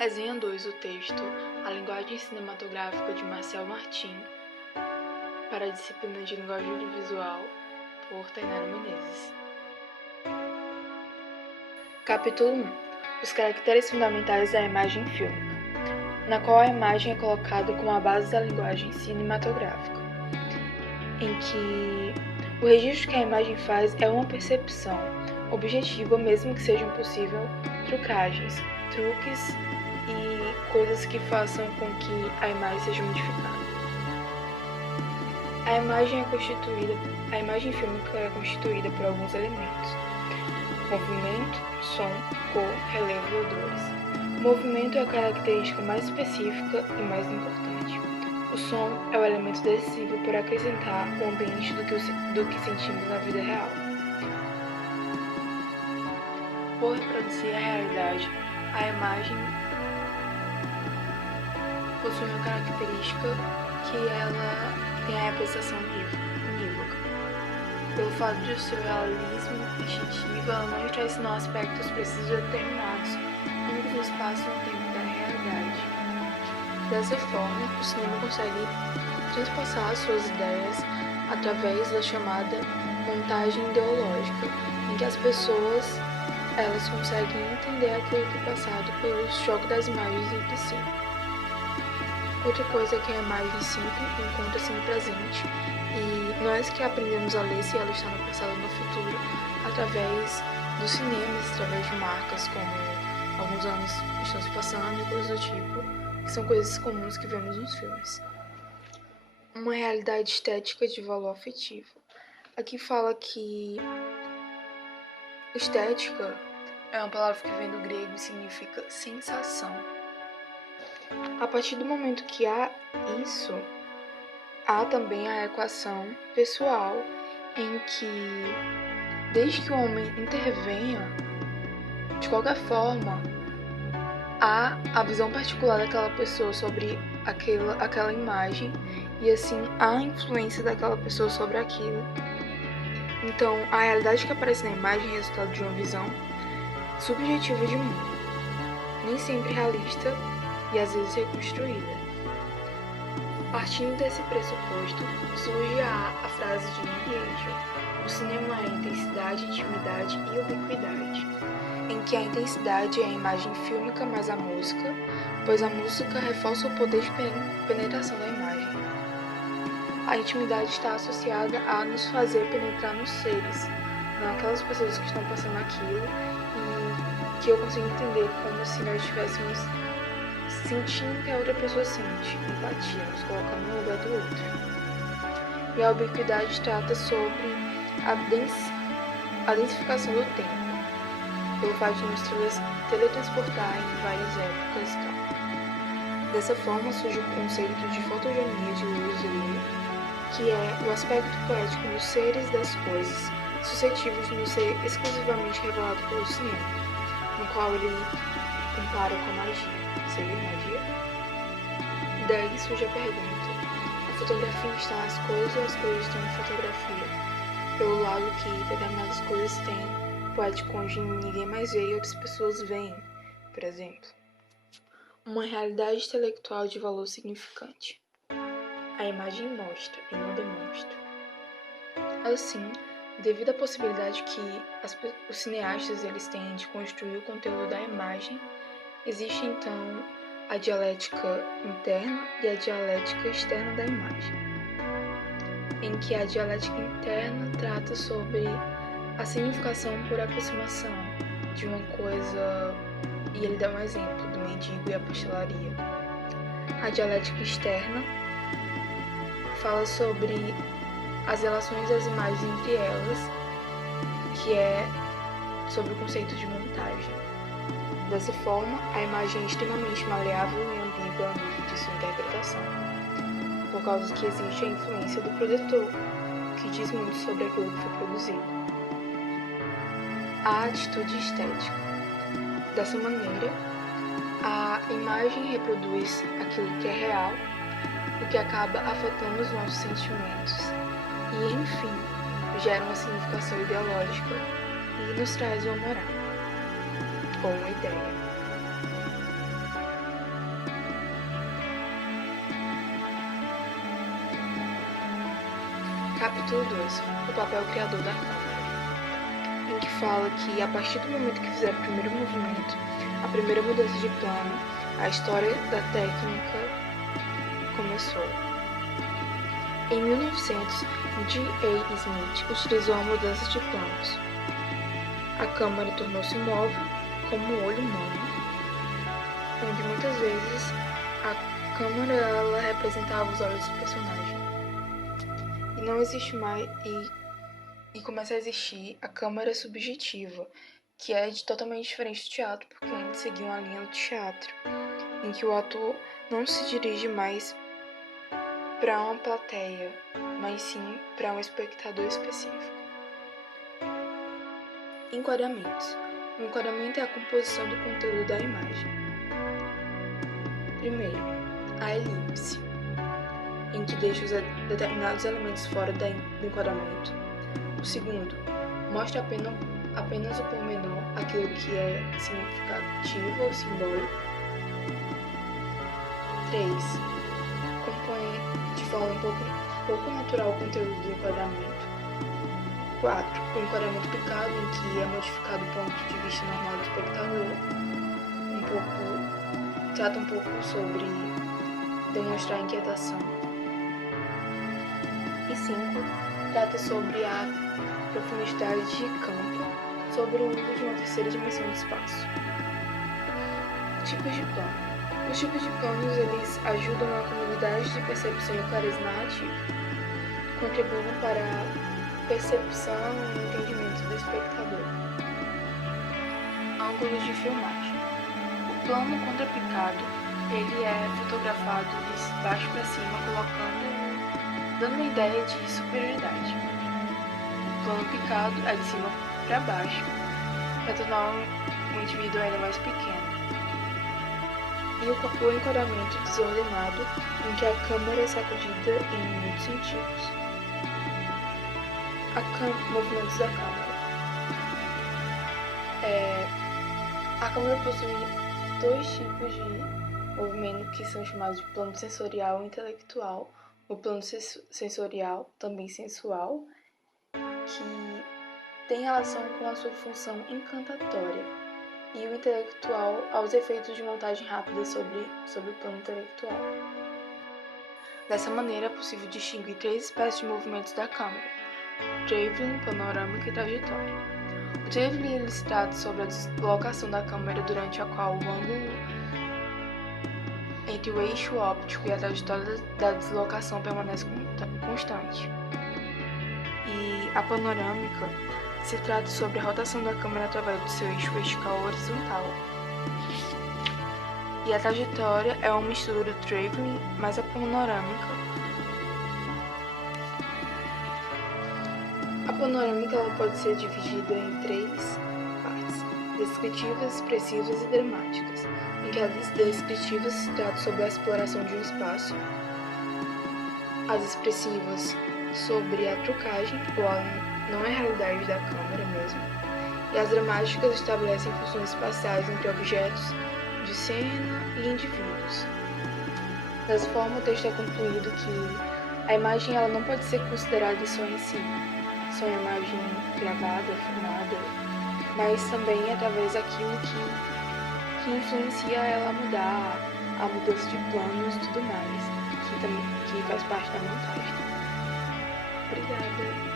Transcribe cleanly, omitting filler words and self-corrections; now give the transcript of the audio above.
Resenha 2 do texto A Linguagem Cinematográfica de Marcel Martin para a disciplina de Linguagem Audiovisual por Tainara Menezes. Capítulo 1. Os caracteres fundamentais da imagem fílmica, na qual a imagem é colocada como a base da linguagem cinematográfica, em que o registro que a imagem faz é uma percepção objetiva, mesmo que sejam possíveis truques e coisas que façam com que a imagem seja modificada. A imagem fílmica é constituída por alguns elementos: movimento, som, cor, relevo e odores. O movimento é a característica mais específica e mais importante. O som é o elemento decisivo por acrescentar o ambiente do que sentimos na vida real. Por reproduzir a realidade, a imagem possui uma característica que ela tem a representação unívoca. Pelo fato de seu realismo instintivo, ela não traz senão aspectos precisos e determinados, únicos no espaço e no tempo da realidade. Dessa forma, o cinema consegue transpassar suas ideias através da chamada montagem ideológica, em que as pessoas elas conseguem entender aquilo que é passado pelo choque das imagens entre si. Outra coisa é que a imagem sempre encontra-se no presente, e nós que aprendemos a ler se ela está no passado ou no futuro através dos cinemas, através de marcas como alguns anos estão se passando e coisas do tipo, que são coisas comuns que vemos nos filmes. Uma realidade estética de valor afetivo. Aqui fala que estética é uma palavra que vem do grego e significa sensação. A partir do momento que há isso, há também a equação pessoal, em que, desde que o homem intervenha, de qualquer forma, há a visão particular daquela pessoa sobre aquela imagem, e assim há a influência daquela pessoa sobre aquilo. Então, a realidade que aparece na imagem é resultado de uma visão subjetiva de mundo, nem sempre realista e às vezes reconstruída. Partindo desse pressuposto, surge a frase de Lee Angel: o cinema é intensidade, intimidade e ubiquidade, em que a intensidade é a imagem fílmica mais a música, pois a música reforça o poder de penetração da imagem. A intimidade está associada a nos fazer penetrar nos seres, naquelas pessoas que estão passando aquilo, e que eu consigo entender como se nós estivéssemos sentindo que a outra pessoa sente, empatia, nos colocando no lugar do outro. E a ubiquidade trata sobre a densificação do tempo, pelo fato de nos teletransportar em várias épocas e tal. Dessa forma surge o conceito de fotogenia de Louis Leroy, que é o aspecto poético dos seres e das coisas, suscetíveis de não ser exclusivamente revelado pelo cinema, no qual ele compara com a magia. Seria magia? Daí surge a pergunta: a fotografia está nas coisas ou as coisas estão na fotografia? Pelo lado que determinadas coisas têm poético onde ninguém mais vê e outras pessoas veem, por exemplo. Uma realidade intelectual de valor significante. A imagem mostra e não demonstra. Assim, devido à possibilidade que os cineastas eles têm de construir o conteúdo da imagem, existe então a dialética interna e a dialética externa da imagem, em que a dialética interna trata sobre a significação por aproximação de uma coisa, e ele dá um exemplo do mendigo e a pastelaria. A dialética externa fala sobre as relações das imagens entre elas, que é sobre o conceito de montagem. Dessa forma, a imagem é extremamente maleável e ambígua a nível de sua interpretação, por causa que existe a influência do produtor, que diz muito sobre aquilo que foi produzido. A atitude estética. Dessa maneira, a imagem reproduz aquilo que é real, o que acaba afetando os nossos sentimentos e, enfim, gera uma significação ideológica e nos traz uma moral ou uma ideia. Capítulo 2. O papel criador da câmera, em que fala que a partir do momento que fizeram o primeiro movimento, a primeira mudança de plano, a história da técnica começou. Em 1900, G.A. Smith utilizou a mudança de planos. A câmera tornou-se móvel como o olho humano, onde muitas vezes a câmera ela representava os olhos do personagem. E não existe mais e começa a existir a câmera subjetiva, que é totalmente diferente do teatro, porque antes seguia uma linha do teatro, em que o ator não se dirige mais para uma plateia, mas sim para um espectador específico. Enquadramentos. O enquadramento é a composição do conteúdo da imagem. Primeiro, a elipse, em que deixa os determinados elementos fora do enquadramento. O segundo, mostra apenas o pormenor, aquilo que é significativo ou simbólico. 3. Compõe de forma um pouco natural o conteúdo do enquadramento. 4. O enquadramento picado, em que é modificado o ponto de vista normal do espectador. Trata um pouco sobre demonstrar inquietação. E 5. Trata sobre a profundidade de campo, sobre o uso de uma terceira dimensão do espaço. Tipos de plano. Os tipos de planos eles ajudam a comunidade de percepção e clareza narrativa, contribuindo para a percepção e entendimento do espectador. Ângulos de filmagem. O plano contrapicado ele é fotografado de baixo para cima, dando uma ideia de superioridade. O plano picado é de cima para baixo, para tornar o indivíduo ainda mais pequeno. E o enquadramento desordenado, em que a câmera é sacudida em muitos sentidos. Movimentos da câmera. A câmera possui dois tipos de movimento que são chamados de plano sensorial e intelectual. O plano sensorial, também sensual, que tem relação com a sua função encantatória, e o intelectual aos efeitos de montagem rápida sobre o plano intelectual. Dessa maneira, é possível distinguir 3 espécies de movimentos da câmera: travelling, panorâmica e trajetória. O travelling ele se trata sobre a deslocação da câmera, durante a qual o ângulo entre o eixo óptico e a trajetória da deslocação permanece constante. E a panorâmica se trata sobre a rotação da câmera através do seu eixo vertical ou horizontal. E a trajetória é uma mistura do travelling mais a panorâmica. A panorâmica ela pode ser dividida em 3 partes: descritivas, expressivas e dramáticas, em que as descritivas se tratam sobre a exploração de um espaço, as expressivas sobre a trucagem ou a não é a realidade da câmera mesmo, e as dramáticas estabelecem funções espaciais entre objetos de cena e indivíduos. Dessa forma, o texto é concluído que a imagem ela não pode ser considerada só em si, só uma imagem gravada, filmada, mas também através daquilo que influencia ela a mudar, a mudança de planos e tudo mais, que faz parte da montagem. Obrigada!